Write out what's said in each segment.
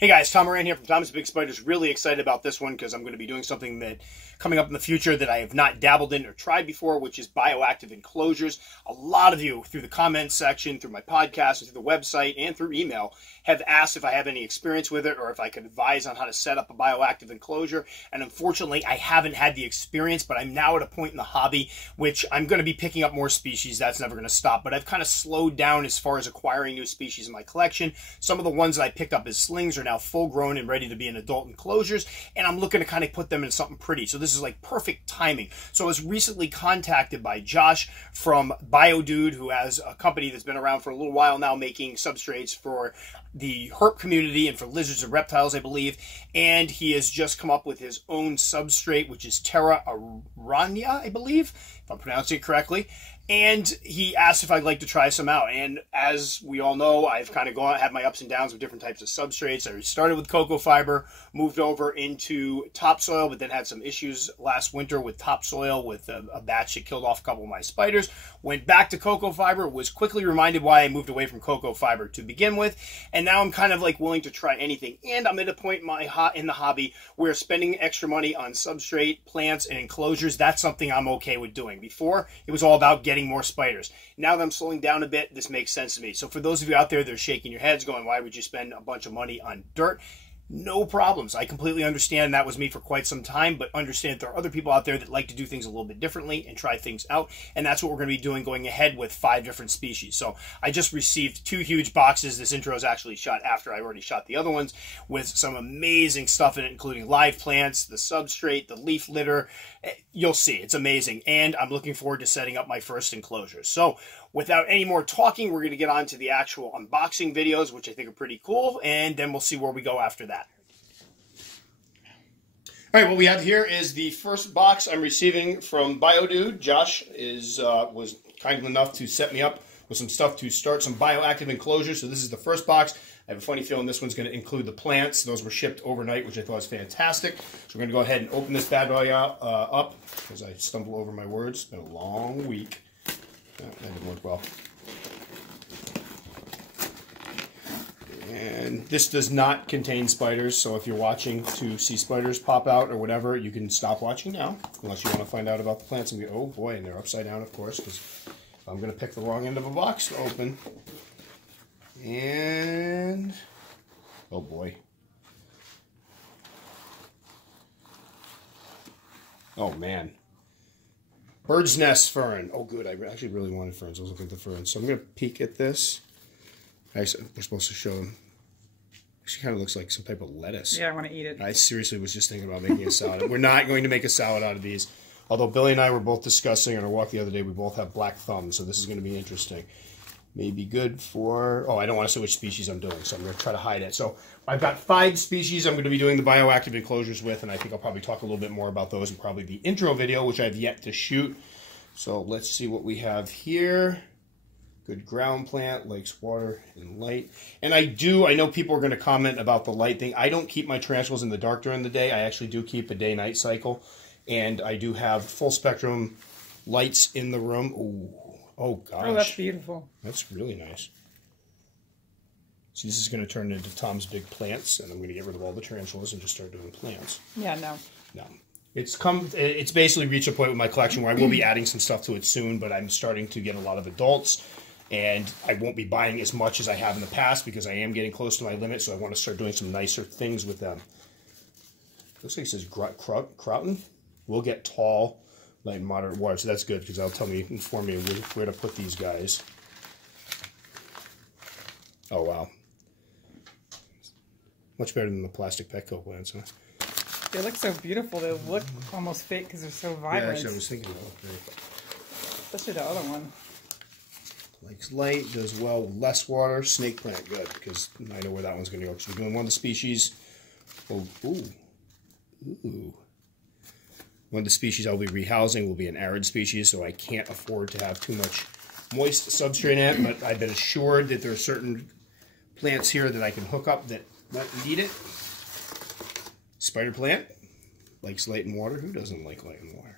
Hey guys, Tom Moran here from Tom's Big Spiders. Really excited about this one because I'm going to be doing something that coming up in the future that I have not dabbled in or tried before, which is bioactive enclosures. A lot of you through the comments section, through my podcast, through the website, and through email have asked if I have any experience with it or if I could advise on how to set up a bioactive enclosure. And unfortunately, I haven't had the experience, but I'm now at a point in the hobby which I'm going to be picking up more species. That's never going to stop, but I've kind of slowed down as far as acquiring new species in my collection. Some of the ones that I picked up as slings are now full grown and ready to be in adult enclosures, and I'm looking to kind of put them in something pretty. So this is like perfect timing. So I was recently contacted by Josh from Biodude, who has a company that's been around for a little while now making substrates for the herp community and for lizards and reptiles, I believe. And he has just come up with his own substrate, which is Terra Aranya, I believe, if I'm pronouncing it correctly. And he asked if I'd like to try some out. And as we all know, I've kind of had my ups and downs with different types of substrates. I started with cocoa fiber, moved over into topsoil, but then had some issues last winter with topsoil with a batch that killed off a couple of my spiders. Went back to cocoa fiber, was quickly reminded why I moved away from cocoa fiber to begin with. And now I'm kind of like willing to try anything. And I'm at a point in the hobby where spending extra money on substrate, plants, and enclosures, that's something I'm okay with doing. Before, it was all about getting more spiders. Now that I'm slowing down a bit, this makes sense to me. So for those of you out there that are shaking your heads going, why would you spend a bunch of money on dirt? No problems. I completely understand. That was me for quite some time, but understand there are other people out there that like to do things a little bit differently and try things out, and that's what we're going to be doing going ahead with 5 different species. So I just received 2 huge boxes. This intro is actually shot after I already shot the other ones, with some amazing stuff in it, including live plants, the substrate, the leaf litter. You'll see. It's amazing, and I'm looking forward to setting up my first enclosure. So without any more talking, we're going to get on to the actual unboxing videos, which I think are pretty cool, and then we'll see where we go after that. All right, what we have here is the first box I'm receiving from Biodude. Josh was kind enough to set me up with some stuff to start some bioactive enclosures. So this is the first box. I have a funny feeling this one's going to include the plants. Those were shipped overnight, which I thought was fantastic. So we're going to go ahead and open this bad boy up because I stumble over my words. It's been a long week. That didn't work well. And this does not contain spiders, so if you're watching to see spiders pop out or whatever, you can stop watching now, unless you want to find out about the plants and go, oh boy, and they're upside down, of course, because I'm going to pick the wrong end of a box to open. And, oh boy. Oh man. Bird's nest fern. Oh good, I actually really wanted ferns. I was looking at the ferns. So I'm going to peek at this. We're supposed to show them. She kind of looks like some type of lettuce. Yeah, I want to eat it. I seriously was just thinking about making a salad. We're not going to make a salad out of these. Although Billy and I were both discussing on our walk the other day, we both have black thumbs, so this is going to be interesting. Maybe good for... Oh, I don't want to say which species I'm doing, so I'm going to try to hide it. So I've got 5 species I'm going to be doing the bioactive enclosures with, and I think I'll probably talk a little bit more about those in probably the intro video, which I have yet to shoot. So let's see what we have here. Good ground plant, likes water and light. And I know people are going to comment about the light thing. I don't keep my tarantulas in the dark during the day. I actually do keep a day-night cycle. And I do have full spectrum lights in the room. Ooh. Oh, gosh. Oh, that's beautiful. That's really nice. So this is going to turn into Tom's Big Plants, and I'm going to get rid of all the tarantulas and just start doing plants. Yeah, no. No. It's basically reached a point with my collection where I will be adding some stuff to it soon, but I'm starting to get a lot of adults. And I won't be buying as much as I have in the past because I am getting close to my limit, so I want to start doing some nicer things with them. Looks like it says Croton. We'll get tall, light, moderate water, so that's good because that'll inform me where to put these guys. Oh, wow. Much better than the plastic Petco plants, huh? They look so beautiful. They look almost fake because they're so vibrant. Yeah, actually, I was thinking about it. Especially the other one. Likes light, does well with less water. Snake plant, good, because I know where that one's going to go. So we're doing one of the species. Oh, ooh. One of the species I'll be rehousing will be an arid species, so I can't afford to have too much moist substrate in it, but I've been assured that there are certain plants here that I can hook up that won't need it. Spider plant, likes light and water. Who doesn't like light and water?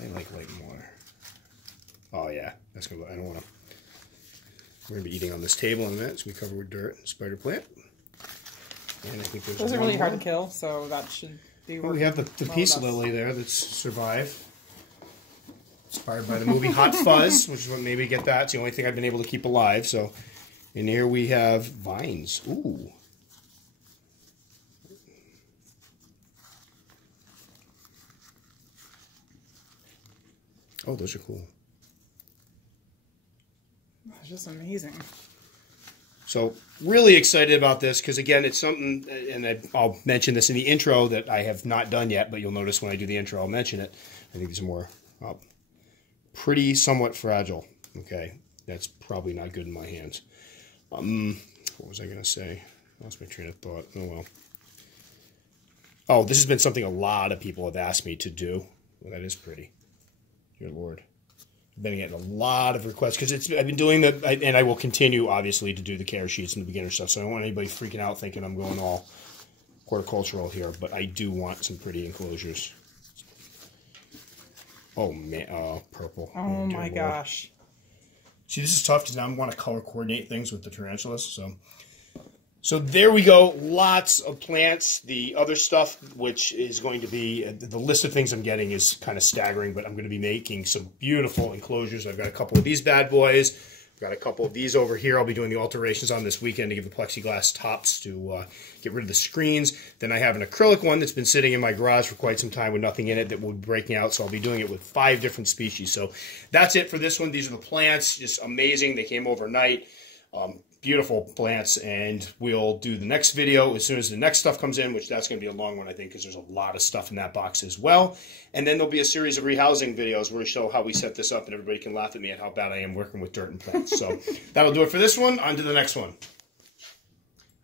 I like light and water. Oh yeah, that's gonna. I don't want to. We're gonna be eating on this table in a minute. It's gonna be covered with dirt. Spider plant. And I think there's those are really hard to kill, so that should be. Well, we have the peace lily there that's survived. Inspired by the movie Hot Fuzz, which is what made me get that. It's the only thing I've been able to keep alive. So, and here we have vines. Ooh. Oh, those are cool. It's just amazing. So, really excited about this because, again, it's something, and I'll mention this in the intro that I have not done yet, but you'll notice when I do the intro, I'll mention it. I think these are more pretty somewhat fragile. Okay, that's probably not good in my hands. What was I going to say? I lost my train of thought. Oh, well. Oh, this has been something a lot of people have asked me to do. Well, that is pretty. Dear Lord. I've been getting a lot of requests because I've been doing that, and I will continue, obviously, to do the care sheets and the beginner stuff. So I don't want anybody freaking out thinking I'm going all horticultural here, but I do want some pretty enclosures. Oh, man. Oh, purple. Oh my gosh. See, this is tough because now I want to color coordinate things with the tarantulas. So there we go. Lots of plants. The other stuff, which is going to be, the list of things I'm getting is kind of staggering, but I'm going to be making some beautiful enclosures. I've got a couple of these bad boys. I've got a couple of these over here. I'll be doing the alterations on this weekend to give the plexiglass tops to get rid of the screens. Then I have an acrylic one that's been sitting in my garage for quite some time with nothing in it that will be breaking out. So I'll be doing it with 5 different species. So that's it for this one. These are the plants. Just amazing. They came overnight. Beautiful plants, and we'll do the next video as soon as the next stuff comes in, which that's going to be a long one, I think, because there's a lot of stuff in that box as well. And then there'll be a series of rehousing videos where we show how we set this up, and everybody can laugh at me at how bad I am working with dirt and plants. So that'll do it for this one. On to the next one.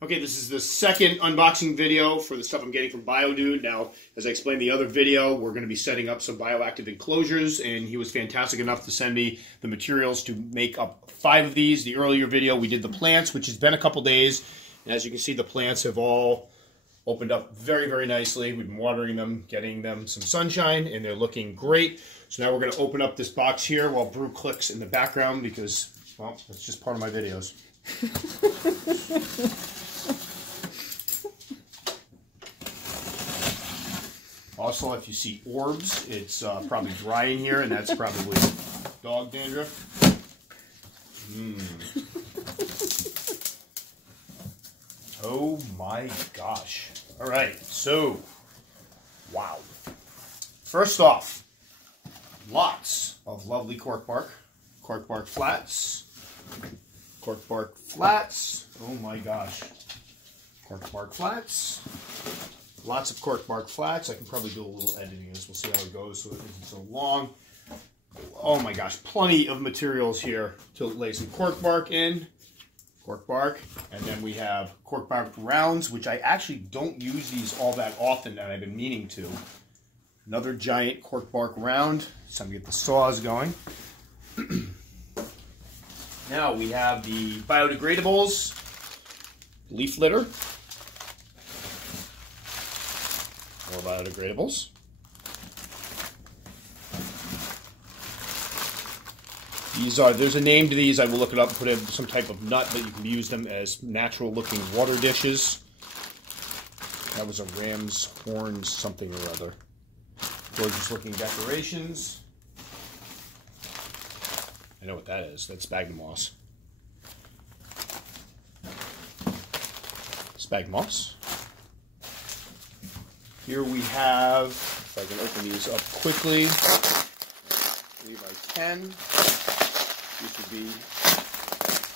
Okay, this is the second unboxing video for the stuff I'm getting from BioDude. Now, as I explained in the other video, we're going to be setting up some bioactive enclosures, and he was fantastic enough to send me the materials to make up 5 of these. The earlier video, we did the plants, which has been a couple days, and as you can see, the plants have all opened up very, very nicely. We've been watering them, getting them some sunshine, and they're looking great. So now we're going to open up this box here while Brew clicks in the background because, well, that's just part of my videos. Also, if you see orbs, it's probably dry in here, and that's probably dog dandruff. Oh my gosh. All right, so, wow. First off, lots of lovely cork bark flats. Cork bark flats. Oh my gosh. Cork bark flats. Lots of cork bark flats. I can probably do a little editing as we'll see how it goes so it isn't so long. Oh my gosh, plenty of materials here to lay some cork bark in. Cork bark. And then we have cork bark rounds, which I actually don't use these all that often, and I've been meaning to. Another giant cork bark round. It's time to get the saws going. Now we have the biodegradables leaf litter. More biodegradables. There's a name to these. I will look it up and put in some type of nut, but you can use them as natural looking water dishes. That was a ram's horn something or other. Gorgeous looking decorations. I know what that is. That's sphagnum moss. Sphagnum moss. Here we have, if I can open these up quickly, I believe I can. These would be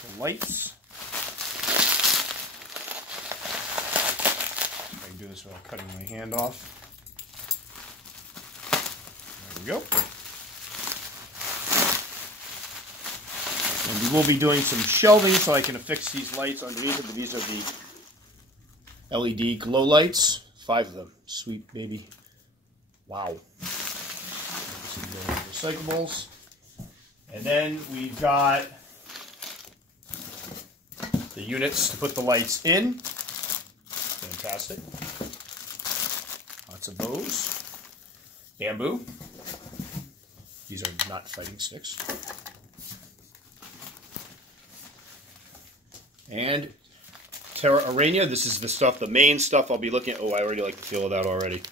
the lights. I can do this without cutting my hand off. There we go. And we will be doing some shelving so I can affix these lights underneath it, but these are the LED glow lights. 5 of them. Sweet baby. Wow. Recyclables. And then we've got the units to put the lights in. Fantastic. Lots of those. Bamboo. These are not fighting sticks. And Terra Arena. This is the stuff, the main stuff I'll be looking at. Oh, I already like the feel of that already.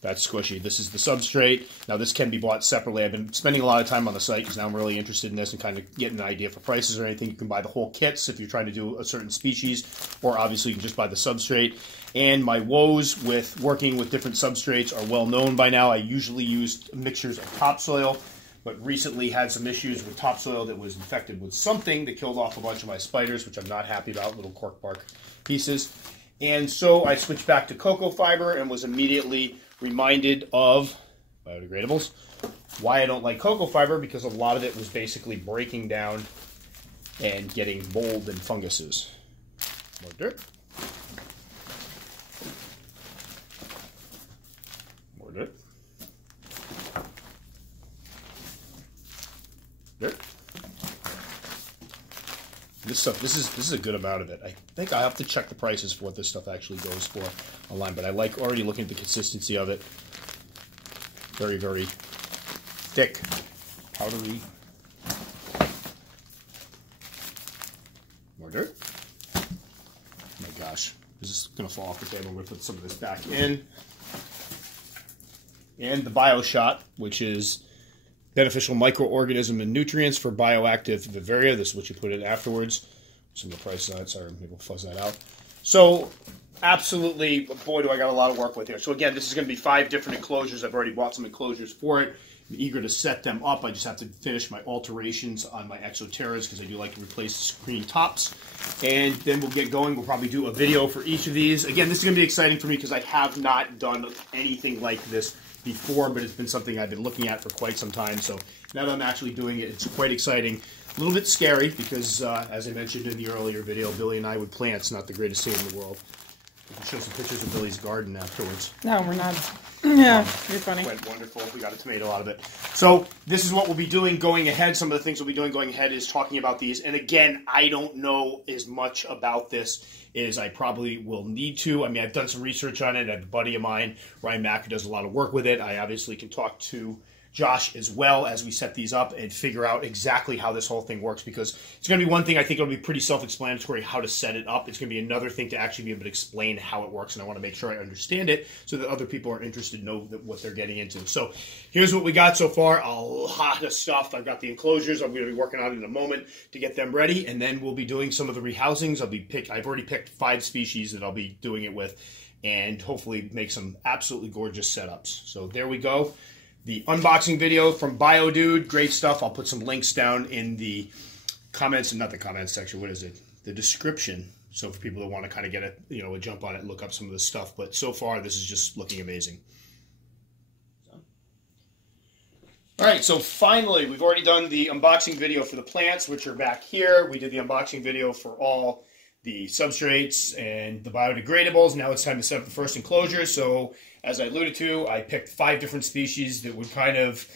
That's squishy. This is the substrate. Now, this can be bought separately. I've been spending a lot of time on the site because now I'm really interested in this and kind of getting an idea for prices or anything. You can buy the whole kits if you're trying to do a certain species, or obviously you can just buy the substrate. And my woes with working with different substrates are well known by now. I usually use mixtures of topsoil, but recently had some issues with topsoil that was infected with something that killed off a bunch of my spiders, which I'm not happy about, little cork bark pieces. And so I switched back to cocoa fiber and was immediately reminded of biodegradables. Why I don't like cocoa fiber, because a lot of it was basically breaking down and getting mold and funguses. More dirt. More dirt. Dirt. This stuff, this is a good amount of it. I think I have to check the prices for what this stuff actually goes for online, but I like already looking at the consistency of it. Very, very thick, powdery. More dirt. Oh my gosh, this is going to fall off the table. I'm going to put some of this back in. And the BioShot, which is beneficial microorganism and nutrients for bioactive Vivaria. This is what you put in afterwards. Some of the prices on it. Sorry, maybe we'll fuzz that out. So, absolutely, boy, do I got a lot of work with here. So again, this is going to be 5 different enclosures. I've already bought some enclosures for it. I'm eager to set them up. I just have to finish my alterations on my Exoterras because I do like to replace the screen tops. And then we'll get going. We'll probably do a video for each of these. Again, this is going to be exciting for me because I have not done anything like this before, but it's been something I've been looking at for quite some time. So now that I'm actually doing it, it's quite exciting. A little bit scary because, as I mentioned in the earlier video, Billy and I with plants, not the greatest thing in the world. We can show some pictures of Billy's garden afterwards. No, we're not. Yeah, you're funny. Went wonderful. We got a tomato out of it. So this is what we'll be doing going ahead. Some of the things we'll be doing going ahead is talking about these. And again, I don't know as much about this as I probably will need to. I mean, I've done some research on it. I have a buddy of mine, Ryan Mack, who does a lot of work with it. I obviously can talk to Josh as well as we set these up and figure out exactly how this whole thing works, because it's going to be one thing I think it'll be pretty self-explanatory how to set it up. It's going to be another thing to actually be able to explain how it works, and I want to make sure I understand it so that other people are interested know what they're getting into. So here's what we got so far. A lot of stuff. I've got the enclosures I'm going to be working on in a moment to get them ready, and then we'll be doing some of the rehousings. I've already picked 5 species that I'll be doing it with, and hopefully make some absolutely gorgeous setups. So there we go. The unboxing video from BioDude, great stuff. I'll put some links down in the comments, and not the comments section, what is it? The description. So for people that want to kind of get a jump on it and look up some of this stuff. But so far, this is just looking amazing. All right, so finally, we've already done the unboxing video for the plants, which are back here. We did the unboxing video for all the substrates and the biodegradables. Now it's time to set up the first enclosure. So as I alluded to, I picked 5 different species that would kind of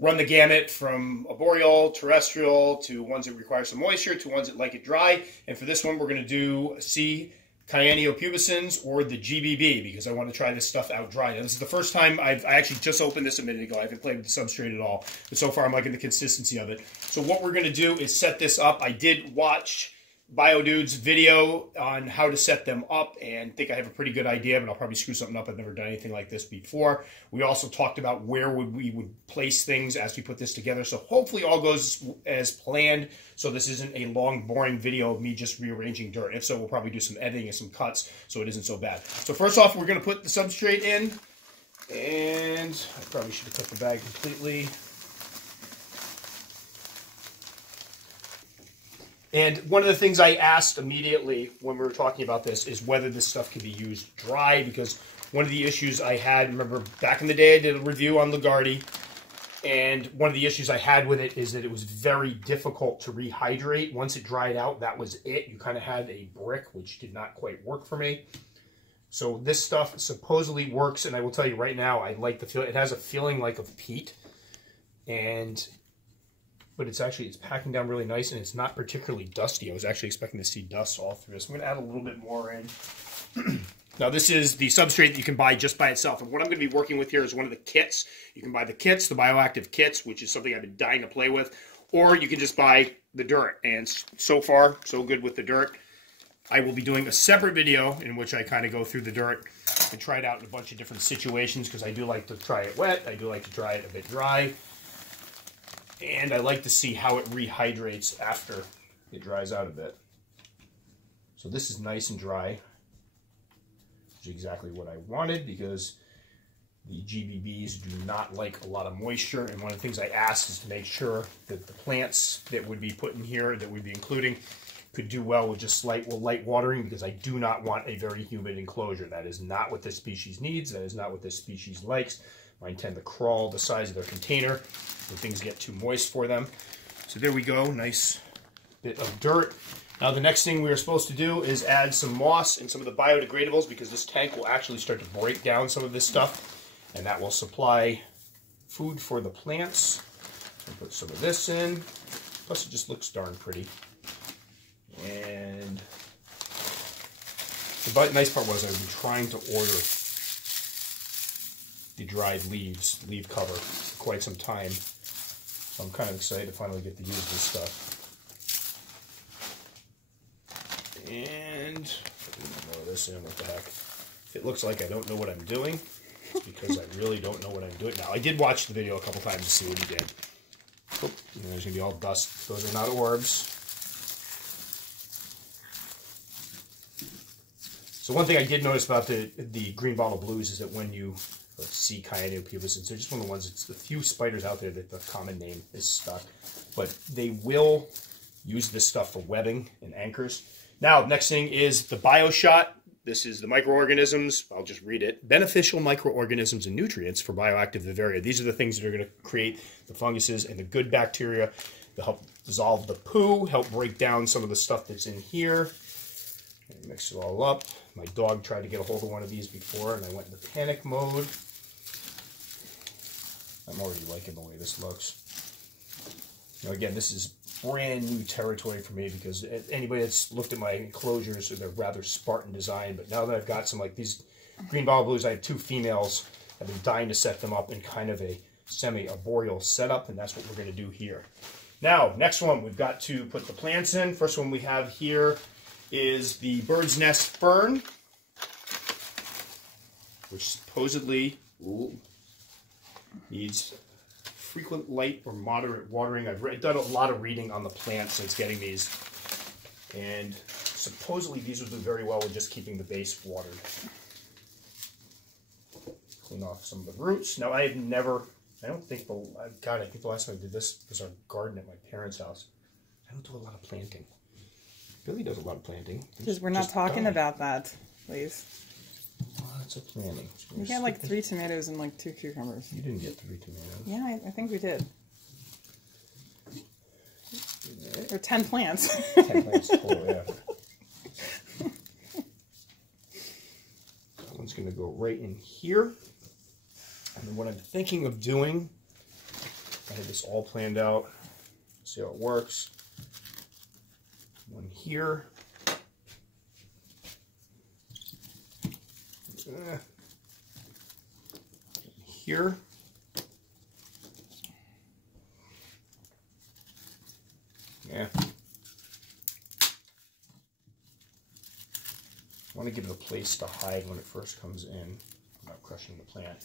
run the gamut from arboreal, terrestrial, to ones that require some moisture, to ones that like it dry. And for this one, we're going to do C. Cyanopubescens or the GBB, because I want to try this stuff out dry. Now, this is the first time I actually just opened this a minute ago. I haven't played with the substrate at all, but so far I'm liking the consistency of it. So what we're going to do is set this up. I did watch BioDude's video on how to set them up and think I have a pretty good idea, but I'll probably screw something up. I've never done anything like this before. We also talked about where we would place things as we put this together. So hopefully all goes as planned. So this isn't a long, boring video of me just rearranging dirt. If so, we'll probably do some editing and some cuts so it isn't so bad. So first off, we're going to put the substrate in. And I probably should have cut the bag completely. And one of the things I asked immediately when we were talking about this is whether this stuff can be used dry, because one of the issues I had, remember back in the day I did a review on Lagarde, and one of the issues I had with it is that it was very difficult to rehydrate. Once it dried out, that was it. You kind of had a brick, which did not quite work for me. So this stuff supposedly works, and I will tell you right now, I like the feel. It has a feeling like of peat, but it's packing down really nice, and it's not particularly dusty. I was actually expecting to see dust all through this. I'm going to add a little bit more in. Now, this is the substrate that you can buy just by itself. And what I'm going to be working with here is one of the kits. You can buy the kits, the Bioactive kits, which is something I've been dying to play with. Or you can just buy the dirt. And so far, so good with the dirt. I will be doing a separate video in which I kind of go through the dirt and try it out in a bunch of different situations, because I do like to try it wet, I do like to try it a bit dry, and I like to see how it rehydrates after it dries out a bit. So this is nice and dry, which is exactly what I wanted, because the GBBs do not like a lot of moisture, and one of the things I asked is to make sure that the plants that would be put in here, that we'd be including, could do well with just light watering, because I do not want a very humid enclosure. That is not what this species needs. That is not what this species likes. Mine tend to crawl the size of their container when things get too moist for them. So there we go, nice bit of dirt. Now the next thing we are supposed to do is add some moss and some of the biodegradables, because this tank will actually start to break down some of this stuff, and that will supply food for the plants. I'll put some of this in. Plus it just looks darn pretty. And the nice part was I've been trying to order the dried leaf cover for quite some time. So I'm kind of excited to finally get to use this stuff. And more of this in, what the heck. It looks like I don't know what I'm doing, because I really don't know what I'm doing. Now, I did watch the video a couple times to see what he did. Oh, there's going to be all dust. Those are not orbs. So one thing I did notice about the green bottle blues is that when you see Cyanea pubescens, they're just one of the ones, it's the few spiders out there that the common name is stuck. But they will use this stuff for webbing and anchors. Now, next thing is the BioShot. This is the microorganisms. I'll just read it. Beneficial microorganisms and nutrients for bioactive vivaria. These are the things that are going to create the funguses and the good bacteria. They'll help dissolve the poo, help break down some of the stuff that's in here. And mix it all up. My dog tried to get a hold of one of these before, and I went into panic mode. I'm already liking the way this looks. Now again, this is brand new territory for me, because anybody that's looked at my enclosures, they're rather Spartan design, but now that I've got some, like these green bottle blues, I have two females. I've been dying to set them up in kind of a semi-arboreal setup, and that's what we're going to do here. Now, next one, we've got to put the plants in. First one we have here is the bird's nest fern, which supposedly needs frequent light or moderate watering. I've done a lot of reading on the plants since getting these, and supposedly these will do very well with just keeping the base watered. Clean off some of the roots. Now I think the last time I did this was our garden at my parents' house. I don't do a lot of planting. Billy does a lot of planting. Because we're not talking about that, please. Lots of planting. We got like 3 tomatoes and like 2 cucumbers. You didn't get 3 tomatoes. Yeah, I think we did. Or 10 plants. 10 plants total, yeah. That one's going to go right in here. And then what I'm thinking of doing, I had this all planned out. See how it works. One here. Here. Yeah. I want to give it a place to hide when it first comes in without crushing the plant.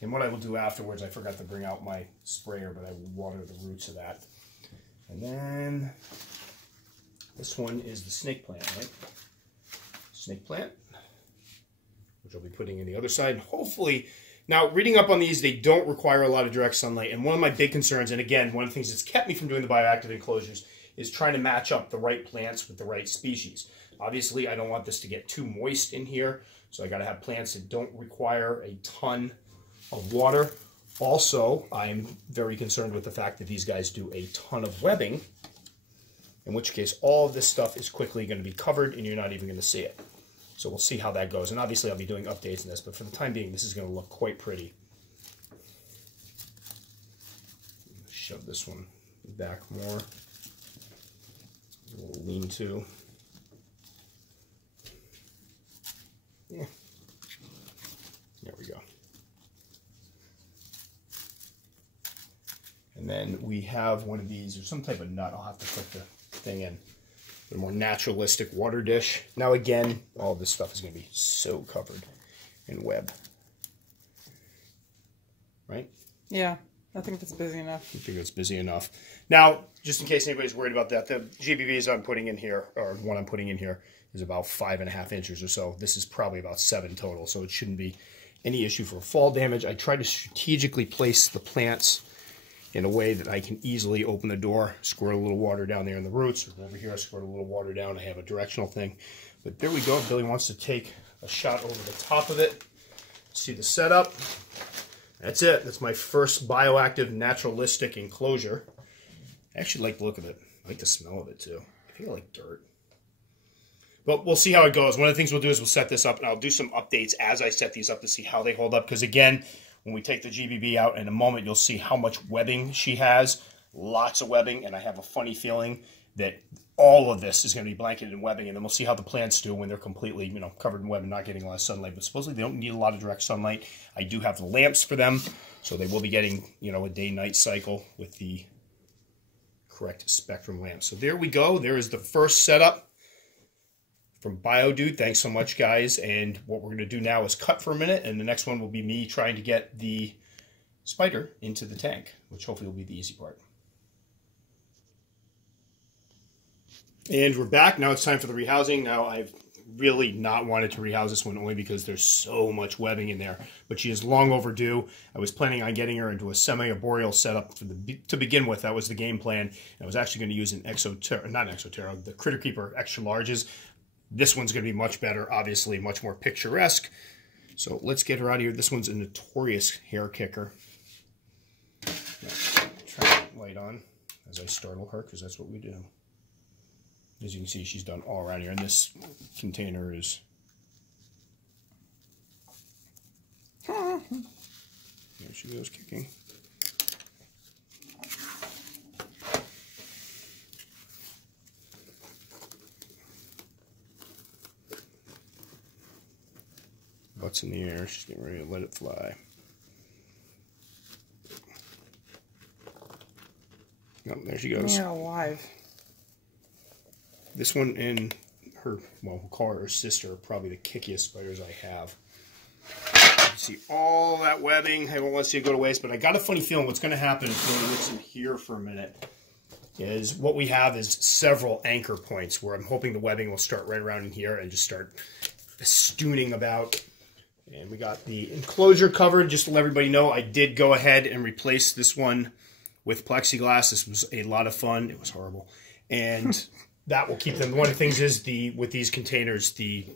And what I will do afterwards, I forgot to bring out my sprayer, but I will water the roots of that. And then this one is the snake plant, right? Snake plant, which I'll be putting in the other side. Hopefully, now reading up on these, they don't require a lot of direct sunlight. And one of my big concerns, and again, one of the things that's kept me from doing the bioactive enclosures, is trying to match up the right plants with the right species. Obviously, I don't want this to get too moist in here, so I got to have plants that don't require a ton of water. Also, I'm very concerned with the fact that these guys do a ton of webbing, in which case all of this stuff is quickly going to be covered and you're not even going to see it. So we'll see how that goes. And obviously I'll be doing updates in this, but for the time being, this is going to look quite pretty. Shove this one back more. A little lean-to. Yeah. There we go. And then we have one of these, or some type of nut. I'll have to put the thing in. A more naturalistic water dish. Now again, all this stuff is going to be so covered in web. Right? Yeah, I think that's busy enough. I think it's busy enough. Now, just in case anybody's worried about that, the GBBs I'm putting in here, or one I'm putting in here, is about 5.5 inches or so. This is probably about 7 total, so it shouldn't be any issue for fall damage. I try to strategically place the plants in a way that I can easily open the door, squirt a little water down there in the roots, or over here I squirt a little water down. I have a directional thing. But there we go. Billy wants to take a shot over the top of it. See the setup. That's it. That's my first bioactive naturalistic enclosure. I actually like the look of it. I like the smell of it too. I feel like dirt. But we'll see how it goes. One of the things we'll do is we'll set this up, and I'll do some updates as I set these up to see how they hold up. Because again, when we take the GBB out in a moment, you'll see how much webbing she has. Lots of webbing, and I have a funny feeling that all of this is going to be blanketed in webbing, and then we'll see how the plants do when they're completely, covered in web and not getting a lot of sunlight. But supposedly they don't need a lot of direct sunlight. I do have the lamps for them, so they will be getting, a day-night cycle with the correct spectrum lamp. So there we go. There is the first setup from BioDude. Thanks so much, guys. And what we're going to do now is cut for a minute, and the next one will be me trying to get the spider into the tank, which hopefully will be the easy part. And we're back. Now it's time for the rehousing. Now I've really not wanted to rehouse this one only because there's so much webbing in there, but she is long overdue. I was planning on getting her into a semi-arboreal setup to begin with. That was the game plan. And I was actually going to use an the Critter Keeper extra larges. This one's going to be much better, obviously much more picturesque. So let's get her out of here. This one's a notorious hair kicker. Now, try the light on as I startle her, because that's what we do. As you can see, she's done all around here, and this container is... There she goes, kicking. Butts in the air, she's getting ready to let it fly. Oh, there she goes. Yeah, alive. This one and her, well, we'll call her sister, are probably the kickiest spiders I have. You can see all that webbing. I don't want to see it go to waste, but I got a funny feeling what's going to happen if Billy looks in here for a minute is what we have is several anchor points where I'm hoping the webbing will start right around in here and just start festooning about. And we got the enclosure covered. Just to let everybody know, I did go ahead and replace this one with plexiglass. This was a lot of fun. It was horrible. And that will keep them. One of the things is with these containers, the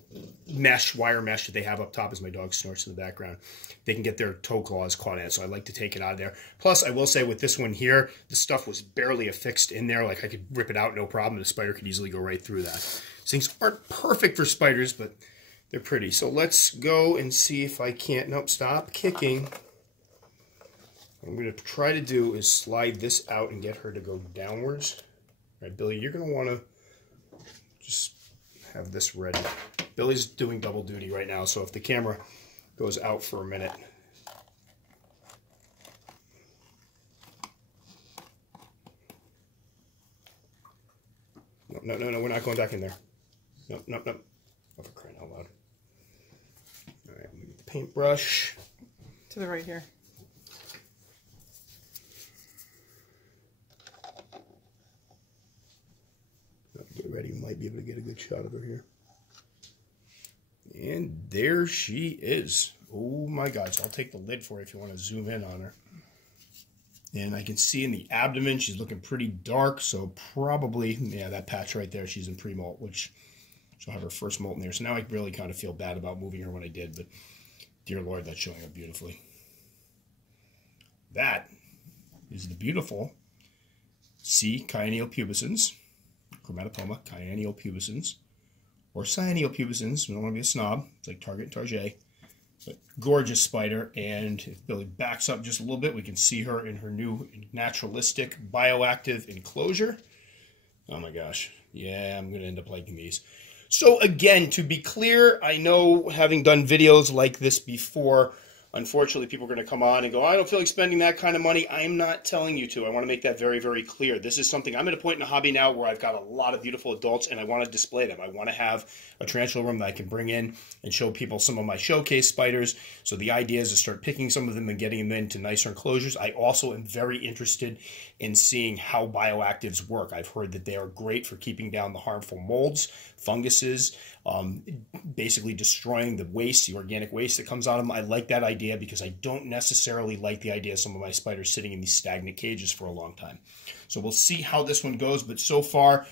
mesh, wire mesh that they have up top, as my dog snorts in the background, they can get their toe claws caught in it. So I like to take it out of there. Plus, I will say with this one here, the stuff was barely affixed in there. Like I could rip it out, no problem. The spider could easily go right through that. These things aren't perfect for spiders, but they're pretty. So let's go and see if I can't. Nope, stop kicking. What I'm going to try to do is slide this out and get her to go downwards. All right, Billy, you're going to want to just have this ready. Billy's doing double duty right now, so if the camera goes out for a minute. No, we're not going back in there. No. Oh, for crying out loud. All right, I'm going to get the paintbrush. To the right here. Get ready, you might be able to get a good shot of her here. And there she is. Oh my God. So I'll take the lid for you if you want to zoom in on her. And I can see in the abdomen, she's looking pretty dark. So probably, yeah, that patch right there, she's in pre-molt, which she'll have her first molt in there. So now I really kind of feel bad about moving her when I did, but dear Lord, that's showing up beautifully. That is the beautiful C. Cyaneal pubescens. Chromatopoma, Cyaneal pubescens, or Cyaneal pubescens. We don't want to be a snob. It's like Target and Target. But gorgeous spider. And if Billy backs up just a little bit, we can see her in her new naturalistic bioactive enclosure. Oh my gosh. Yeah, I'm going to end up liking these. So again, to be clear, I know having done videos like this before, unfortunately, people are going to come on and go, I don't feel like spending that kind of money. I'm not telling you to. I want to make that very, very clear. This is something, I'm at a point in the hobby now where I've got a lot of beautiful adults and I want to display them. I want to have a tarantula room that I can bring in and show people some of my showcase spiders. So the idea is to start picking some of them and getting them into nicer enclosures. I also am very interested in seeing how bioactives work. I've heard that they are great for keeping down the harmful molds, funguses, basically destroying the waste, the organic waste that comes out of them. I like that idea because I don't necessarily like the idea of some of my spiders sitting in these stagnant cages for a long time. So we'll see how this one goes, but so far,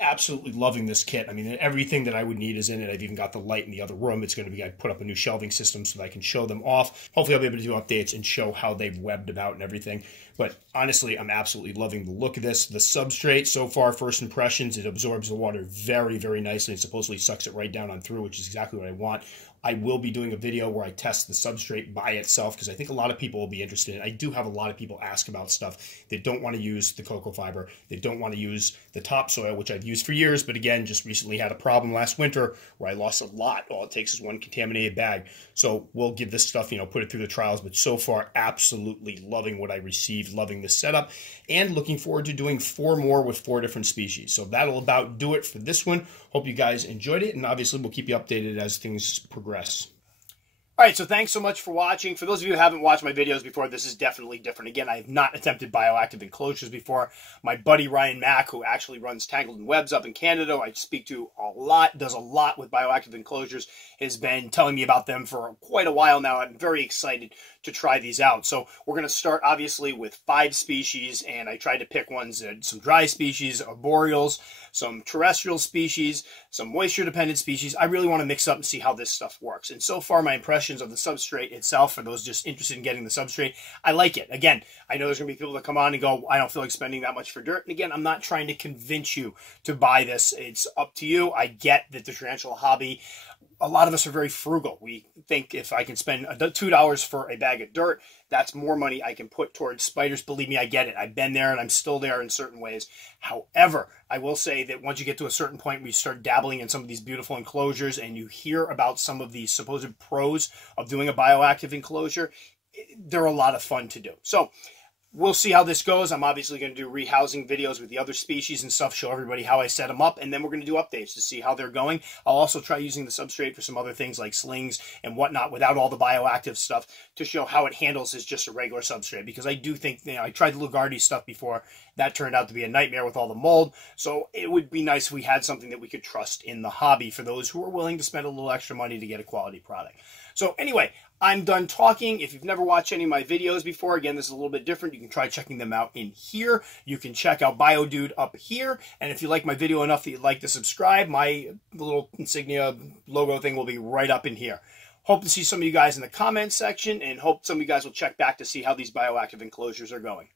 absolutely loving this kit. I mean, everything that I would need is in it. I've even got the light in the other room. It's going to be, I put up a new shelving system so that I can show them off. Hopefully I'll be able to do updates and show how they've webbed about and everything. But honestly, I'm absolutely loving the look of this. The substrate, so far, first impressions, it absorbs the water very, very nicely and supposedly sucks it right down on through, which is exactly what I want. I will be doing a video where I test the substrate by itself because I think a lot of people will be interested in it. I do have a lot of people ask about stuff that don't want to use the cocoa fiber. They don't want to use the topsoil, which I've used for years, but again, just recently had a problem last winter where I lost a lot. All it takes is one contaminated bag. So we'll give this stuff, put it through the trials, but so far, absolutely loving what I received, loving the setup, and looking forward to doing 4 more with 4 different species. So that'll about do it for this one. Hope you guys enjoyed it, and obviously we'll keep you updated as things progress. All right, so thanks so much for watching. For those of you who haven't watched my videos before, this is definitely different. Again, I have not attempted bioactive enclosures before. My buddy Ryan Mack, who actually runs Tangled in Webs up in Canada, I speak to a lot, does a lot with bioactive enclosures, has been telling me about them for quite a while now. I'm very excited to try these out. So we're going to start, obviously, with 5 species, and I tried to pick ones that some dry species, arboreals, some terrestrial species, some moisture-dependent species. I really want to mix up and see how this stuff works. And so far, my impressions of the substrate itself, for those just interested in getting the substrate, I like it. Again, I know there's going to be people that come on and go, I don't feel like spending that much for dirt. And again, I'm not trying to convince you to buy this. It's up to you. I get that the tarantula hobby, a lot of us are very frugal. We think if I can spend $2 for a bag of dirt, that's more money I can put towards spiders. Believe me, I get it. I've been there and I'm still there in certain ways. However, I will say that once you get to a certain point where you start dabbling in some of these beautiful enclosures and you hear about some of the supposed pros of doing a bioactive enclosure, they're a lot of fun to do. So we'll see how this goes. I'm obviously going to do rehousing videos with the other species and stuff, show everybody how I set them up, and then we're going to do updates to see how they're going. I'll also try using the substrate for some other things like slings and whatnot without all the bioactive stuff to show how it handles as just a regular substrate, because I do think, I tried the Lugardi stuff before. That turned out to be a nightmare with all the mold, so it would be nice if we had something that we could trust in the hobby for those who are willing to spend a little extra money to get a quality product. So anyway, I'm done talking. If you've never watched any of my videos before, again, this is a little bit different. You can try checking them out in here. You can check out BioDude up here. And if you like my video enough that you'd like to subscribe, my little insignia logo thing will be right up in here. Hope to see some of you guys in the comments section, and hope some of you guys will check back to see how these bioactive enclosures are going.